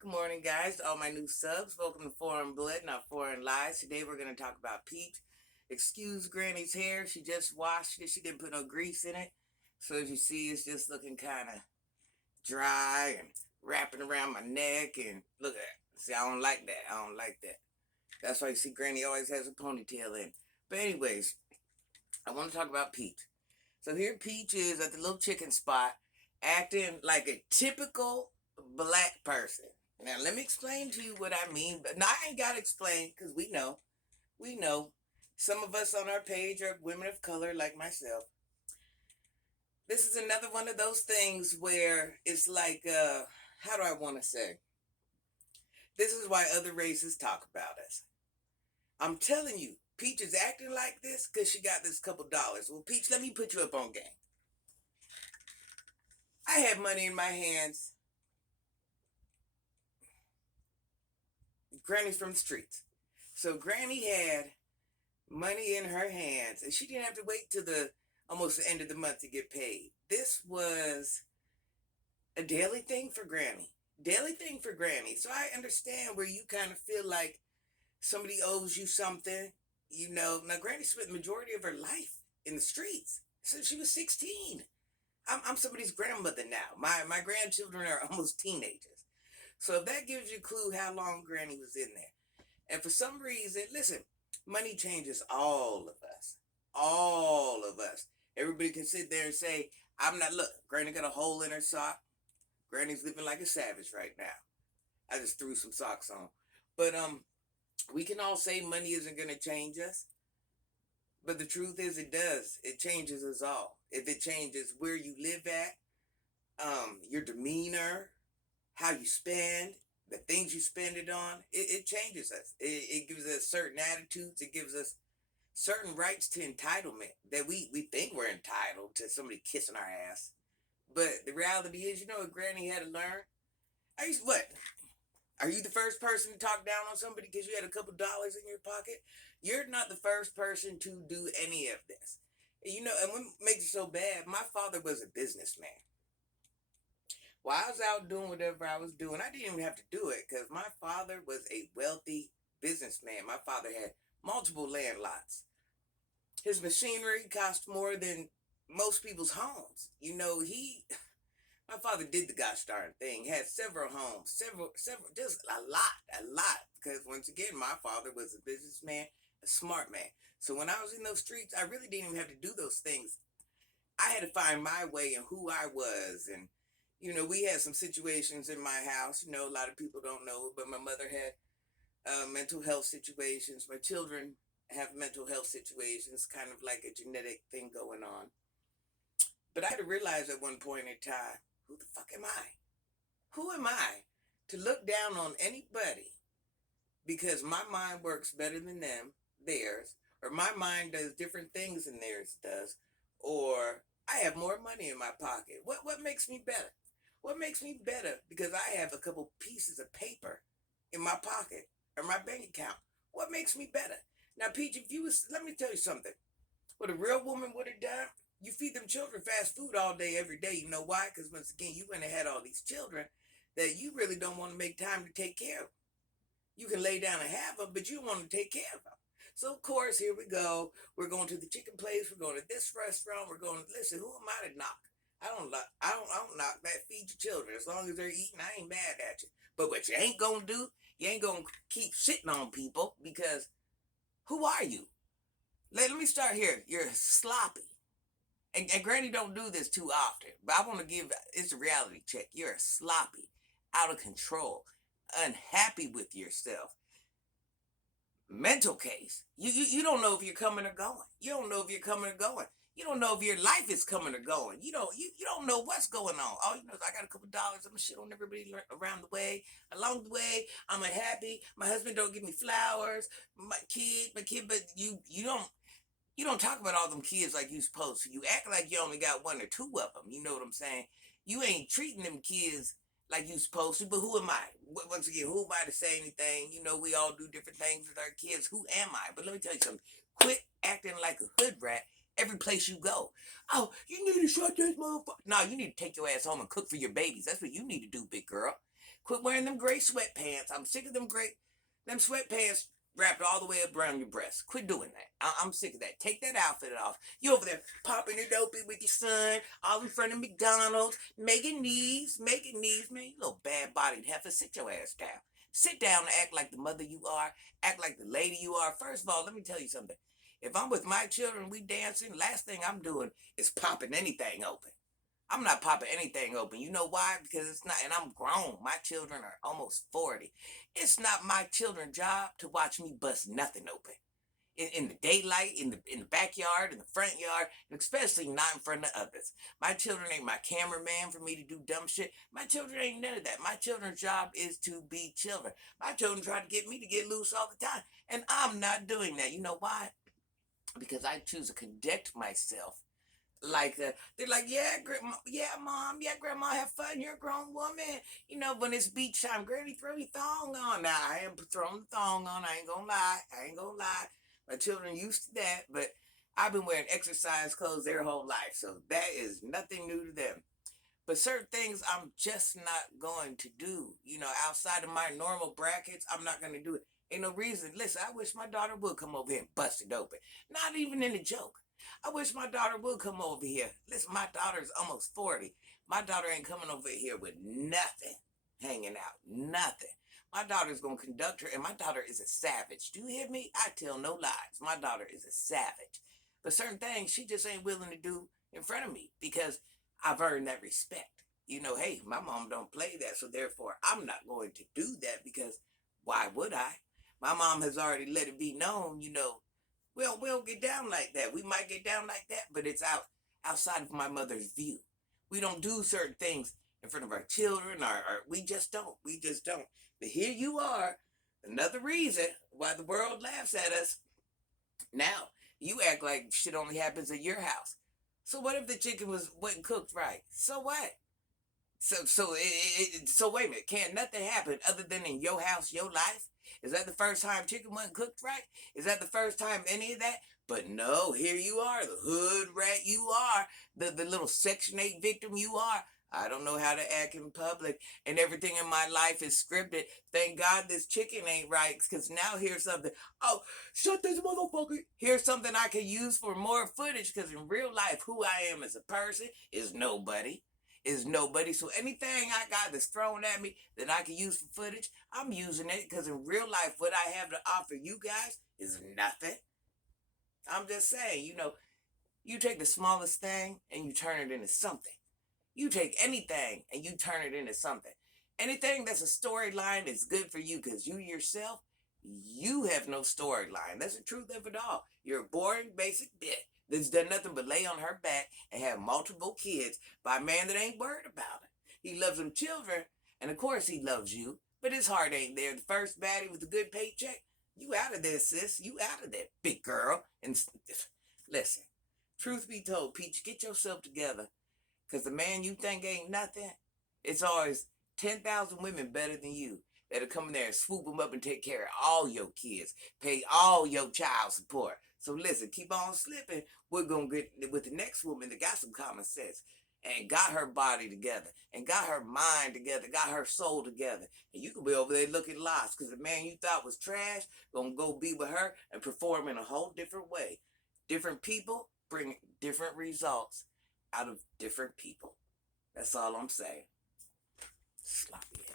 Good morning, guys. To all my new subs, welcome to Foreign Blood, not Foreign Lies. Today we're going to talk about Peach. Excuse Granny's hair. She just washed it. She didn't put no grease in it. So as you see, it's just looking kind of dry and wrapping around my neck. And look at that. See, I don't like that. I don't like that. That's why you see Granny always has a ponytail in. But anyways, I want to talk about Peach. So here Peach is at the little chicken spot acting like a typical black person. Now let me explain to you what I mean. But now I ain't gotta explain because we know. We know. Some of us on our page are women of color like myself. This is another one of those things where it's like how do I wanna say? This is why other races talk about us. I'm telling you, Peach is acting like this because she got this couple dollars. Well, Peach, let me put you up on game. I had money in my hands. Granny's from the streets. So Granny had money in her hands and she didn't have to wait till the almost the end of the month to get paid. This was a daily thing for Granny. Daily thing for Granny. So I understand where you kind of feel like somebody owes you something. Now Granny spent the majority of her life in the streets since she was 16. I'm somebody's grandmother now. My grandchildren are almost teenagers. So if that gives you a clue how long Granny was in there. And for some reason, listen, money changes all of us. All of us. Everybody can sit there and say, I'm not, look, Granny got a hole in her sock. Granny's living like a savage right now. I just threw some socks on. But we can all say money isn't going to change us. But the truth is it does. It changes us all. If it changes where you live at, your demeanor, how you spend, the things you spend it on, it changes us. It gives us certain attitudes. It gives us certain rights to entitlement that we think we're entitled to somebody kissing our ass. But the reality is, what Granny had to learn? What? Are you the first person to talk down on somebody because you had a couple dollars in your pocket? You're not the first person to do any of this. And what makes it so bad, my father was a businessman. While I was out doing whatever I was doing, I didn't even have to do it because my father was a wealthy businessman. My father had multiple land lots. His machinery cost more than most people's homes. My father did the gosh darn thing, had several homes, several, just a lot. Because once again, my father was a businessman, a smart man. So when I was in those streets, I really didn't even have to do those things. I had to find my way and who I was. And, we had some situations in my house. A lot of people don't know, but my mother had mental health situations. My children have mental health situations, kind of like a genetic thing going on. But I had to realize at one point in time, who the fuck am I? Who am I to look down on anybody because my mind works better than theirs, or my mind does different things than theirs does, or I have more money in my pocket? What makes me better? What makes me better because I have a couple pieces of paper in my pocket or my bank account? What makes me better? Now, Peach, if you was, let me tell you something. What a real woman would have done, you feed them children fast food all day, every day. You know why? Because once again, you went and had all these children that you really don't want to make time to take care of. You can lay down and have them, but you don't want to take care of them. So of course, here we go. We're going to the chicken place. We're going to this restaurant. We're going to listen. Who am I to knock? I don't knock that. Feed your children as long as they're eating. I ain't mad at you. But what you ain't gonna do, you ain't gonna keep sitting on people because who are you? Let me start here. You're sloppy. And Granny don't do this too often, but I want to give it's a reality check. You're a sloppy, out of control, unhappy with yourself. Mental case. You don't know if you're coming or going. You don't know if you're coming or going. You don't know if your life is coming or going. You don't know what's going on. All you know is I got a couple dollars. I'm gonna shit on everybody around the way. Along the way, I'm unhappy. My husband don't give me flowers. My kid, but you don't talk about all them kids like you supposed to. You act like you only got one or two of them. You know what I'm saying? You ain't treating them kids like you supposed to. But who am I? Once again, who am I to say anything? We all do different things with our kids. Who am I? But let me tell you something. Quit acting like a hood rat every place you go. Oh, you need to shut this motherfucker. No, you need to take your ass home and cook for your babies. That's what you need to do, big girl. Quit wearing them gray sweatpants. I'm sick of them sweatpants wrapped all the way up around your breast. Quit doing that. I'm sick of that. Take that outfit off. You over there popping it open with your son, all in front of McDonald's, making knees, man. You little bad-bodied heifer, sit your ass down. Sit down and act like the mother you are. Act like the lady you are. First of all, let me tell you something. If I'm with my children, we dancing, last thing I'm doing is popping anything open. I'm not popping anything open. You know why? Because it's not, and I'm grown. My children are almost 40. It's not my children's job to watch me bust nothing open. In the daylight, in the backyard, in the front yard, and especially not in front of others. My children ain't my cameraman for me to do dumb shit. My children ain't none of that. My children's job is to be children. My children try to get me to get loose all the time, and I'm not doing that. You know why? Because I choose to conduct myself like they're like, yeah, grandma, yeah, mom, yeah, grandma, have fun. You're a grown woman. You know, when it's beach time, granny, throw your thong on. Now I am throwing the thong on. I ain't gonna lie. My children used to that, but I've been wearing exercise clothes their whole life, so that is nothing new to them. But certain things I'm just not going to do. You know, outside of my normal brackets, I'm not going to do it. Ain't no reason. Listen, I wish my daughter would come over here and bust it open. Not even in a joke. I wish my daughter would come over here. Listen, my daughter's almost 40. My daughter ain't coming over here with nothing hanging out. Nothing. My daughter's going to conduct her, and my daughter is a savage. Do you hear me? I tell no lies. My daughter is a savage. But certain things she just ain't willing to do in front of me because I've earned that respect. You know, hey, my mom don't play that, so therefore I'm not going to do that because why would I? My mom has already let it be known, you know, well, we don't get down like that. We might get down like that, but it's outside of my mother's view. We don't do certain things in front of our children, or we just don't. We just don't. But here you are, another reason why the world laughs at us. Now, you act like shit only happens at your house. So what if the chicken wasn't cooked right? So what? So wait a minute. Can't nothing happen other than in your house, your life? Is that the first time chicken wasn't cooked right? Is that the first time any of that? But no, here you are, the hood rat you are, the little Section 8 victim you are. I don't know how to act in public, and everything in my life is scripted. Thank God this chicken ain't right, because now here's something. Oh, shut this motherfucker. Here's something I can use for more footage, because in real life, who I am as a person is nobody. So anything I got that's thrown at me that I can use for footage, I'm using it because in real life, what I have to offer you guys is nothing. I'm just saying, you know, you take the smallest thing and you turn it into something. You take anything and you turn it into something. Anything that's a storyline is good for you because you yourself, you have no storyline. That's the truth of it all. You're a boring, basic bitch that's done nothing but lay on her back and have multiple kids by a man that ain't worried about it. He loves them children, and of course he loves you, but his heart ain't there. The first baddie with a good paycheck, you out of there, sis. You out of there, big girl. And listen, truth be told, Peach, get yourself together. Because the man you think ain't nothing, it's always 10,000 women better than you that'll come in there and swoop them up and take care of all your kids, pay all your child support. So listen, keep on slipping. We're going to get with the next woman that got some common sense and got her body together and got her mind together, got her soul together. And you can be over there looking lost because the man you thought was trash going to go be with her and perform in a whole different way. Different people bring different results out of different people. That's all I'm saying. Sloppy.